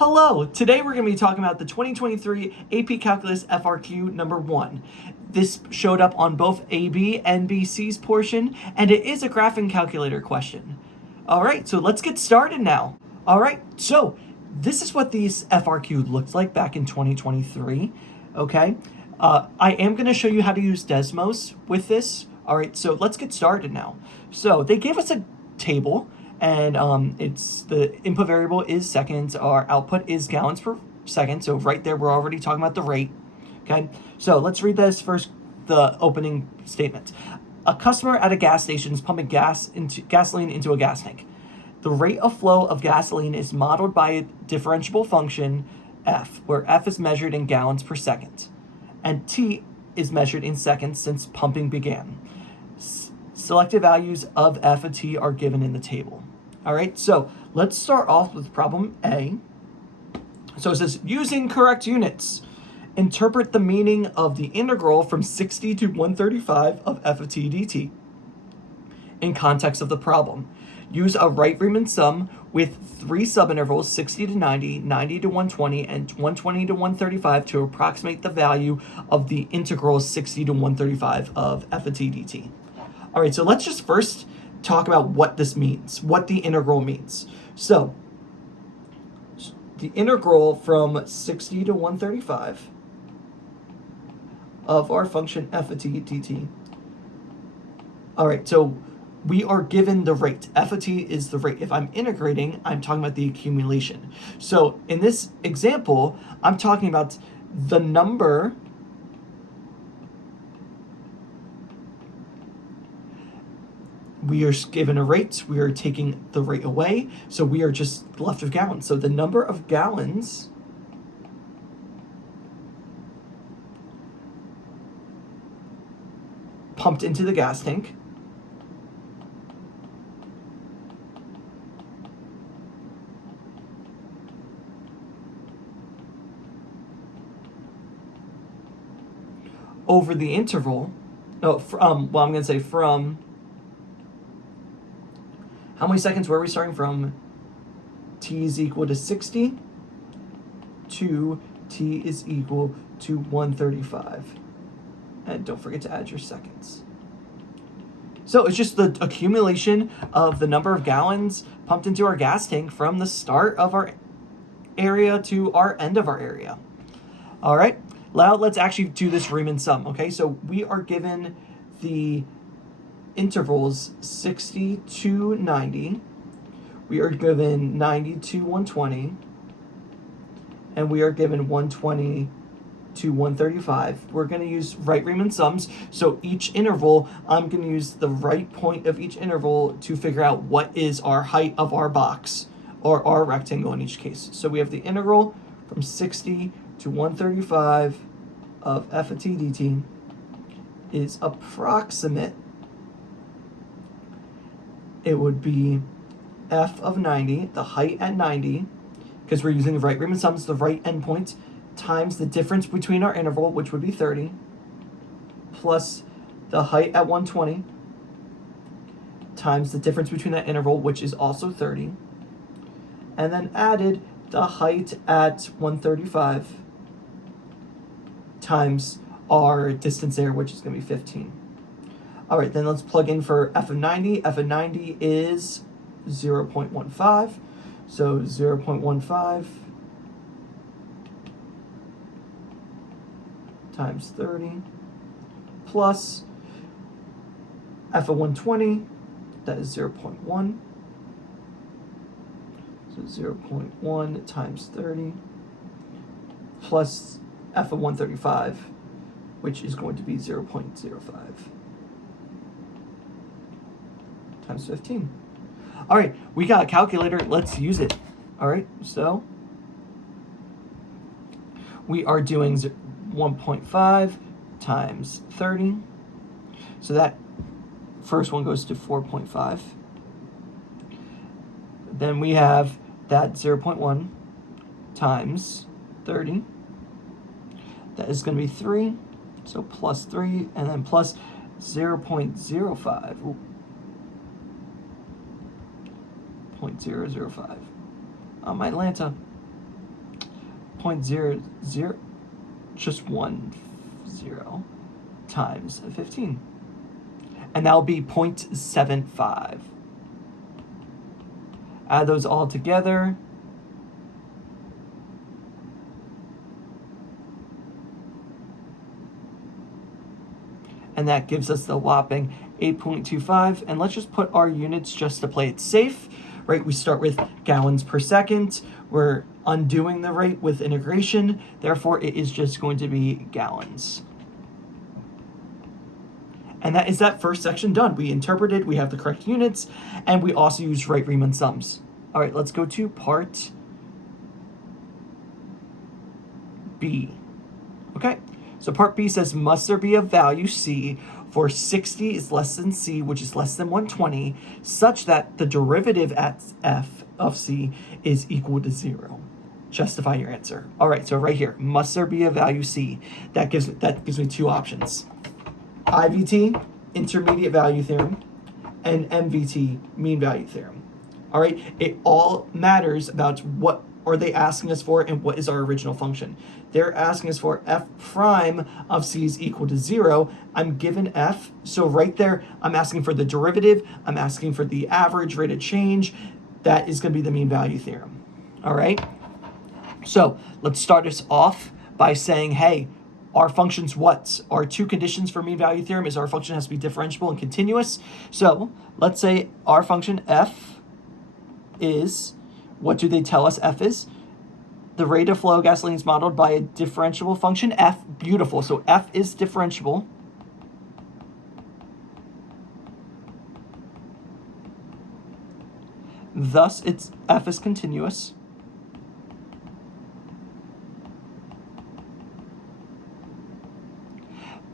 Hello! Today we're going to be talking about the 2023 AP Calculus FRQ number 1. This showed up on both AB and BC's portion, and it is a graphing calculator question. Alright, so let's get started now. Alright, so this is what these FRQ looked like back in 2023. Okay, I am going to show you how to use Desmos with this. Alright, so let's get started now. So they gave us a table, and it's the input variable is seconds, our output is gallons per second, so right there we're already talking about the rate. Okay, so let's read this first, the opening statement. A customer at a gas station is pumping gasoline into a gas tank. The rate of flow of gasoline is modeled by a differentiable function f, where f is measured in gallons per second, and t is measured in seconds since pumping began. Selected values of f and t are given in the table. All right, so let's start off with problem A. So it says, using correct units, interpret the meaning of the integral from 60 to 135 of f of t dt in context of the problem. Use a right-Riemann sum with 3 subintervals, 60 to 90, 90 to 120, and 120 to 135 to approximate the value of the integral 60 to 135 of f of t dt. All right, so let's just first talk about what this means, what the integral means. So the integral from 60 to 135 of our function f of t dt. All right, so we are given the rate. F of t is the rate. If I'm integrating, I'm talking about the accumulation. So in this example, I'm talking about the number we are given a rate, we are taking the rate away, so we are just left with gallons. So the number of gallons pumped into the gas tank over the interval, I'm going to say from, how many seconds were we starting from? T is equal to 60 to T is equal to 135. And don't forget to add your seconds. So it's just the accumulation of the number of gallons pumped into our gas tank from the start of our area to our end of our area. All right, now let's actually do this Riemann sum, okay? So we are given the intervals 60 to 90, we are given 90 to 120, and we are given 120 to 135. We're going to use right Riemann sums, so each interval, I'm going to use the right point of each interval to figure out what is our height of our box, or our rectangle in each case. So we have the integral from 60 to 135 of f of t dt is approximate. It would be f of 90, the height at 90, because we're using the right Riemann sums, the right endpoint, times the difference between our interval, which would be 30, plus the height at 120, times the difference between that interval, which is also 30, and then added the height at 135 times our distance there, which is going to be 15. All right, then let's plug in for f of 90. F of 90 is 0.15. So 0.15 times 30 plus f of 120, that is 0.1. So 0.1 times 30 plus f of 135, which is going to be 0.05. Times 15. All right, we got a calculator. Let's use it. All right, so we are doing 1.5 times 30. So that first one goes to 4.5. Then we have that 0.1 times 30. That is going to be 3. So plus 3, and then plus 0.05. 0.005. My Atlanta. 0.00, just 1 0 times 15. And that will be 0.75. Add those all together. And that gives us the whopping 8.25. And let's just put our units just to play it safe, right? We start with gallons per second. We're undoing the rate with integration. Therefore, it is just going to be gallons. And that is that first section done. We interpreted, we have the correct units, and we also use Wright-Riemann sums. All right, let's go to part B. Okay, so part B says, must there be a value C for 60 is less than C, which is less than 120, such that the derivative at f of C is equal to 0? Justify your answer. All right, so right here, must there be a value C? That gives me two options. IVT, intermediate value theorem, and MVT, mean value theorem. All right, it all matters about what are they asking us for and what is our original function. They're asking us for f prime of C is equal to 0. I'm given f, so right there, I'm asking for the derivative. I'm asking for the average rate of change. That is going to be the mean value theorem. All right, so let's start us off by saying, hey, our function's what? Our two conditions for mean value theorem is our function has to be differentiable and continuous. So let's say our function f is, what do they tell us f is? The rate of flow of gasoline is modeled by a differentiable function f. Beautiful. So f is differentiable. Thus, f is continuous.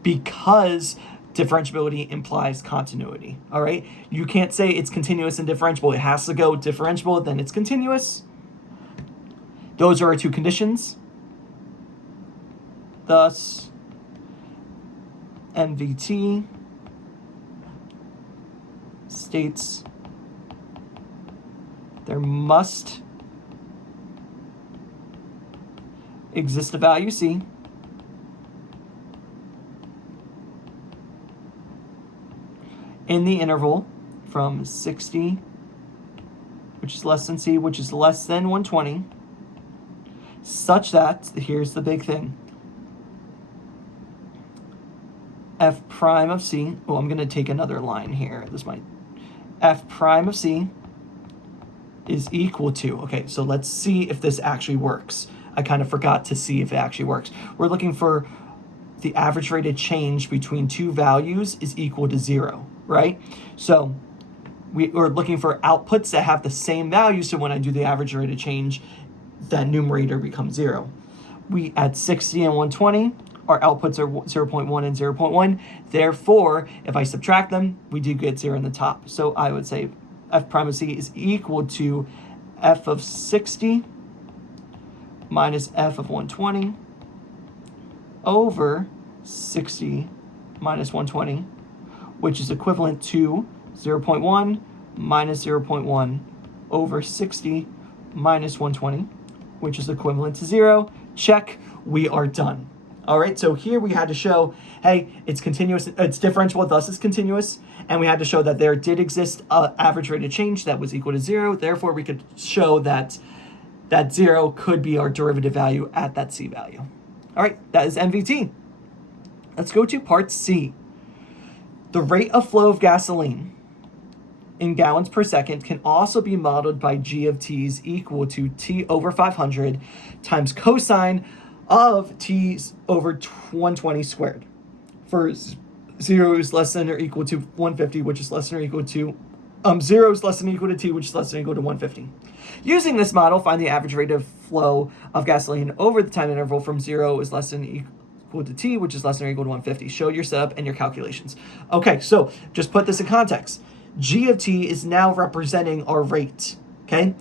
Because differentiability implies continuity, all right? You can't say it's continuous and differentiable. It has to go differentiable, then it's continuous. Those are our two conditions. Thus, MVT states there must exist a value C in the interval from 60, which is less than C, which is less than 120, such that, here's the big thing, f prime of C, oh, I'm going to take another line here. F prime of C is equal to, okay, so let's see if this actually works. I kind of forgot to see if it actually works. We're looking for the average rate of change between two values is equal to 0, right? So we're looking for outputs that have the same value, so when I do the average rate of change, that numerator becomes 0. We at 60 and 120, our outputs are 0.1 and 0.1. Therefore, if I subtract them, we do get 0 in the top. So I would say f prime of C is equal to f of 60 minus f of 120 over 60 minus 120, which is equivalent to 0.1 minus 0.1 over 60 minus 120, which is equivalent to 0. Check, we are done. All right, so here we had to show, hey, it's continuous, it's differentiable, thus it's continuous, and we had to show that there did exist an average rate of change that was equal to 0. Therefore, we could show that that 0 could be our derivative value at that C value. All right, that is MVT. Let's go to part C. The rate of flow of gasoline in gallons per second can also be modeled by G of T is equal to T over 500 times cosine of T over 120 squared. For 0 is less than or equal to 150, which is less than or equal to 0 is less than or equal to T, which is less than or equal to 150. Using this model, find the average rate of flow of gasoline over the time interval from 0 is less than or equal to T, which is less than or equal to 150. Show your setup and your calculations. Okay, so just put this in context. G of T is now representing our rate, okay?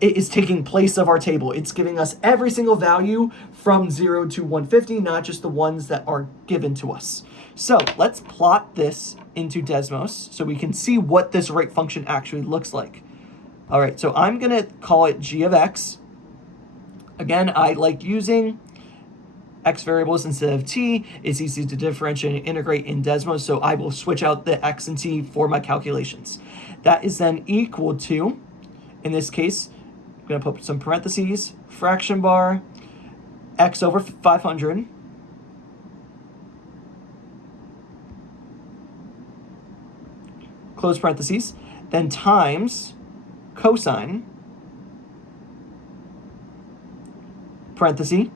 It is taking place of our table. It's giving us every single value from 0 to 150, not just the ones that are given to us. So let's plot this into Desmos so we can see what this rate function actually looks like. All right, so I'm going to call it G of X. Again, I like using x variables instead of t. It's easy to differentiate and integrate in Desmos, so I will switch out the x and t for my calculations. That is then equal to, in this case, I'm going to put some parentheses, fraction bar, x over 500, close parentheses, then times cosine, parenthesis.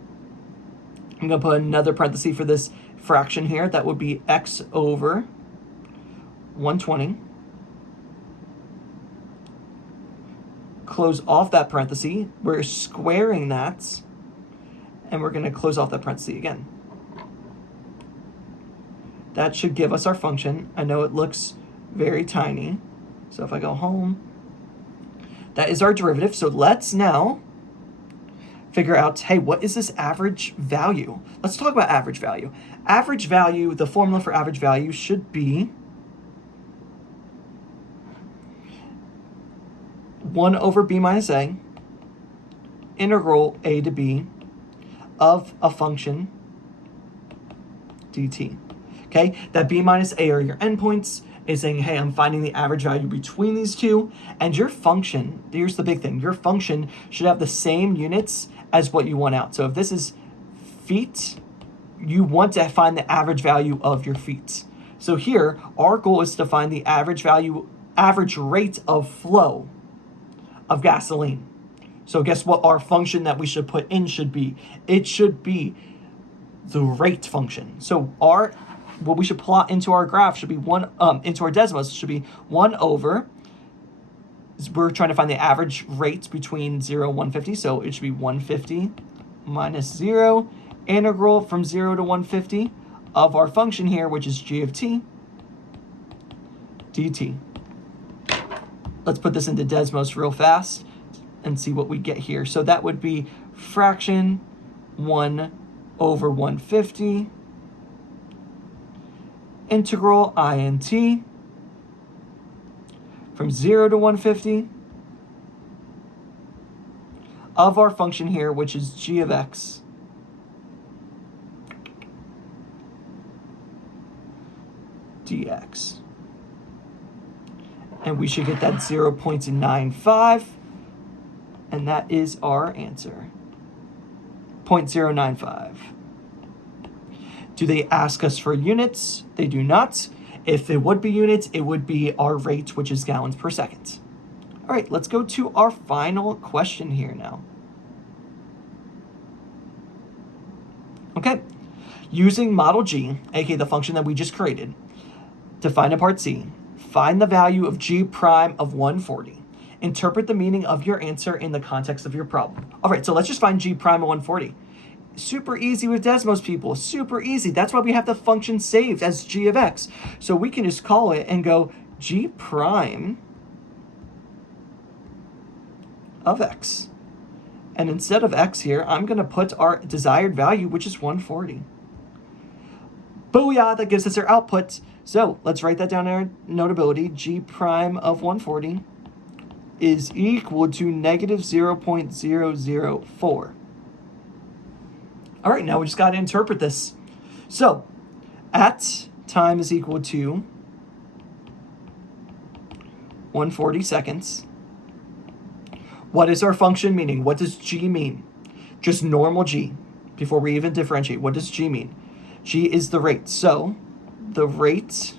I'm going to put another parenthesis for this fraction here. That would be x over 120. Close off that parenthesis. We're squaring that, and we're going to close off that parenthesis again. That should give us our function. I know it looks very tiny, so if I go home, that is our derivative. So let's now figure out, hey, what is this average value? Let's talk about average value. Average value, the formula for average value should be 1 over b minus a, integral a to b of a function dt. Okay, that b minus a are your endpoints. Is saying, hey, I'm finding the average value between these two, and your function, here's the big thing, your function should have the same units as what you want out. So if this is feet, you want to find the average value of your feet. So here, our goal is to find the average value, average rate of flow of gasoline. So guess what our function that we should put in should be? It should be the rate function. So what we should plot into our graph should be into our Desmos should be 1 over, we're trying to find the average rate between 0 and 150, so it should be 150 minus 0, integral from 0 to 150 of our function here, which is g of t, dt. Let's put this into Desmos real fast and see what we get here. So that would be fraction 1 over 150, integral I and t from 0 to 150 of our function here, which is g of x dx. And we should get that 0.95, and that is our answer, 0.095. Do they ask us for units? They do not. If it would be units, it would be our rate, which is gallons per second. All right, let's go to our final question here now. Okay, using model G, aka the function that we just created, to find in part C, find the value of g prime of 140. Interpret the meaning of your answer in the context of your problem. All right, so let's just find g prime of 140. Super easy with Desmos, people. Super easy. That's why we have the function saved as g of x. So we can just call it and go g prime of x. And instead of x here, I'm going to put our desired value, which is 140. Booyah, that gives us our output. So let's write that down in our notability. G prime of 140 is equal to negative 0.004. All right, now we just got to interpret this. So at time is equal to 140 seconds. What is our function meaning? What does G mean? Just normal G. Before we even differentiate, what does G mean? G is the rate. So the rate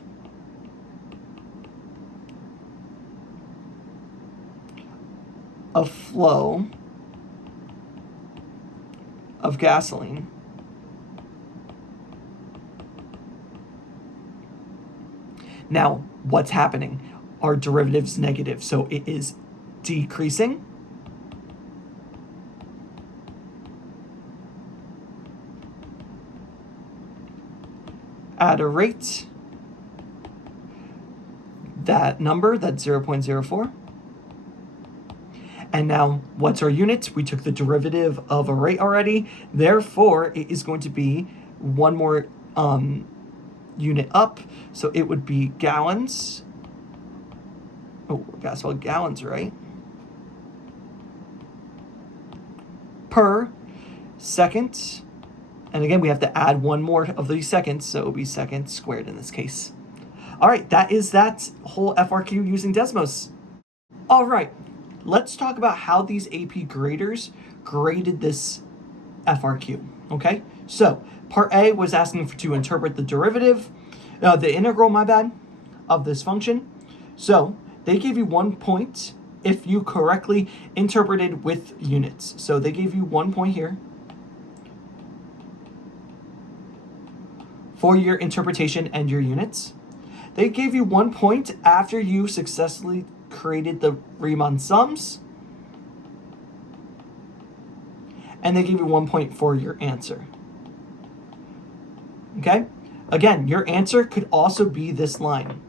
of flow of gasoline now what's happening? Our derivative's negative, so it is decreasing. At a rate, that number, that's 0.04. And now, what's our unit? We took the derivative of a rate already. Therefore, it is going to be one more unit up. So it would be gallons. Oh, we gotta spell gallons right. per second. And again, we have to add one more of these seconds, so it will be seconds squared in this case. All right, that is that whole FRQ using Desmos. All right, let's talk about how these AP graders graded this FRQ, okay? So part A was asking to interpret the derivative, the integral, of this function. So they gave you 1 point if you correctly interpreted with units. So they gave you 1 point here for your interpretation and your units. They gave you 1 point after you successfully created the Riemann sums. And they give you 1 point for your answer. Okay? Again, your answer could also be this line.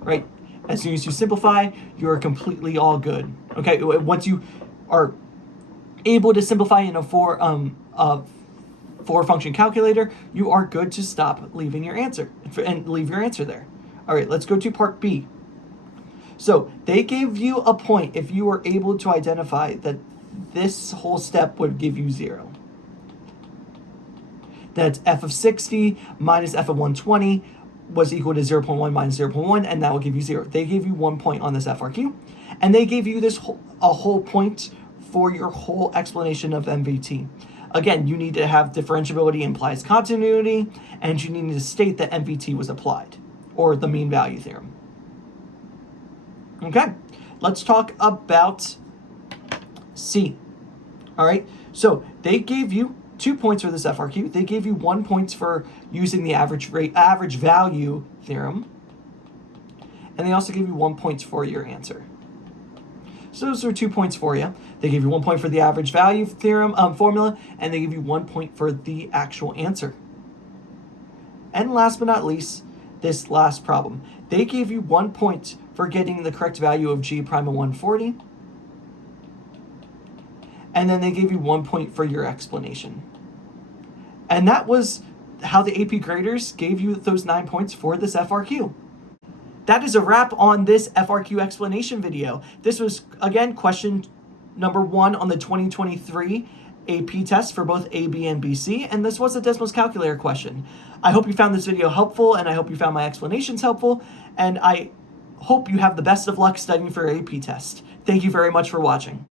Right? As soon as you simplify, you're completely all good. Okay? Once you are able to simplify in a four function calculator, you are good to stop leaving your answer and leave your answer there. All right, let's go to part B. So they gave you a point if you were able to identify that this whole step would give you 0. That's f of 60 minus f of 120 was equal to 0.1 minus 0.1, and that will give you 0. They gave you 1 point on this FRQ, and they gave you this a whole point for your whole explanation of MVT. Again, you need to have differentiability implies continuity, and you need to state that MVT was applied, or the mean value theorem. Okay, let's talk about C. All right, so they gave you 2 points for this FRQ. They gave you 1 point for using the average value theorem, and they also gave you 1 point for your answer. So those are 2 points for you. They gave you 1 point for the average value theorem formula, and they give you 1 point for the actual answer. And last but not least, this last problem. They gave you 1 point for getting the correct value of G prime of 140. And then they gave you 1 point for your explanation. And that was how the AP graders gave you those 9 points for this FRQ. That is a wrap on this FRQ explanation video. This was, again, question number 1 on the 2023 AP test for both AB and BC, and this was a Desmos calculator question. I hope you found this video helpful, and I hope you found my explanations helpful, and I hope you have the best of luck studying for your AP test. Thank you very much for watching.